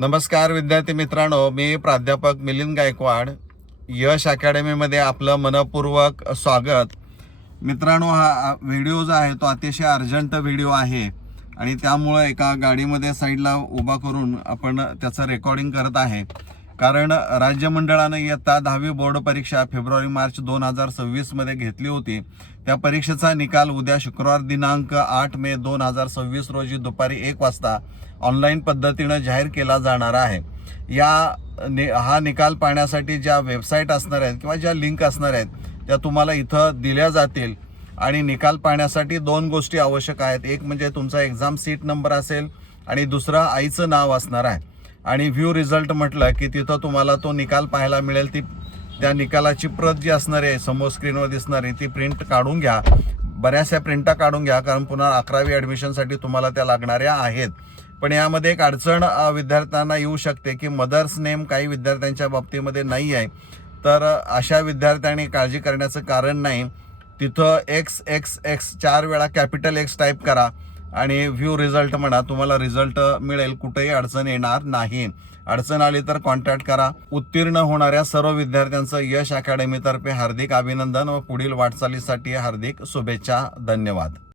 नमस्कार विद्यार्थी मित्रांनो, मी प्राध्यापक मिलिंद गायकवाड. यश अकॅडमीमध्ये आपलं मनपूर्वक स्वागत. मित्रांनो, हा व्हिडिओ जो आहे तो अतिशय अर्जंट व्हिडिओ आहे आणि त्यामुळं एका गाडीमध्ये साईडला उभा करून आपण त्याचं रेकॉर्डिंग करत आहे. कारण राज्य मंडळानं इयत्ता 10वी बोर्ड परीक्षा फेब्रुवारी-मार्च 2026 मध्ये घेतली होती. त्या परीक्षेचा निकाल उद्या शुक्रवार दिनांक 8 मे 2026 रोजी दुपारी 1 वाजता ऑनलाईन पद्धतीनं जाहीर केला जाणार आहे. हा निकाल पाहण्यासाठी ज्या वेबसाईट असणार आहेत किंवा ज्या लिंक असणार आहेत त्या तुम्हाला इथं दिल्या जातील. आणि निकाल पाहण्यासाठी 2 गोष्टी आवश्यक आहेत. एक म्हणजे तुमचा एक्झाम सीट नंबर असेल आणि दुसरा आईचं नाव असणार आहे. आणि व्ह्यू रिझल्ट म्हटलं की तिथं तुम्हाला तो निकाल पाहायला मिळेल. त्या निकालाची प्रत जी असणार आहे समोर स्क्रीनवर दिसणार आहे ती प्रिंट काढून घ्या. बऱ्याचशा प्रिंटा काढून घ्या, कारण पुन्हा 11वी ॲडमिशनसाठी तुम्हाला त्या लागणाऱ्या आहेत. पण यामध्ये एक अडचण विद्यार्थ्यांना येऊ शकते की मदर्स नेम काही विद्यार्थ्यांच्या बाबतीमध्ये नाही आहे. तर अशा विद्यार्थ्यांनी काळजी करण्याचं कारण नाही. तिथं XXX 4 वेळा कॅपिटल X टाईप करा आणि व्ह्यू रिझल्ट म्हणा, तुम्हाला रिझल्ट मिळेल. कुठेही अडचण येणार नाही. अडचण आली तर कॉन्टॅक्ट करा. उत्तीर्ण होणाऱ्या सर्व विद्यार्थ्यांचं यश अकॅडमीतर्फे हार्दिक अभिनंदन व पुढील वाटचालीसाठी हार्दिक शुभेच्छा. धन्यवाद.